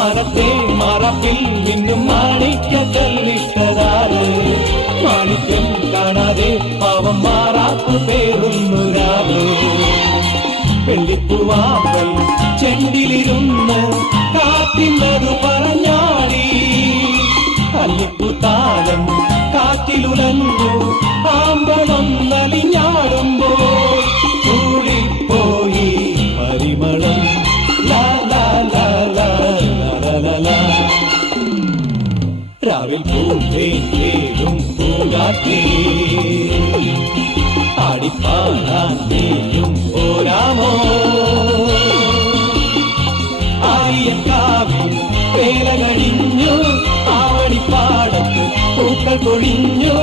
മാനത്തെ മറപ്പിൽ നിന്നും മാണിക്യ കല്ലിട്ടതാറ് മാണിക്യം കാണാതെ പാവം മാറാത്തു പേറുന്നൊരാറ് വെള്ളിപ്പൂവാമ്പൽ ചെണ്ടിലിരുന്ന് കാറ്റില്ലതു പറഞ്ഞാടി അല്ലിപ്പൂത്താലം കാറ്റിലുലഞ്ഞു ആമ്പളം നലിഞ്ഞാടുമ്പോൾ കൂടിപ്പോയി പരിമളം ലാ ലാ ലാ ലാ ലാ ലാ ലാ. രാവിൽ പൂന്തേനും പൂങ്കാറ്റേ ആടിപ്പാടാൻ നീയും പോരാമോ ആര്യക്കാവിൽ വേല കഴിഞ്ഞു ആവണിപ്പാടത്ത് പൂക്കൾ കൊഴിഞ്ഞു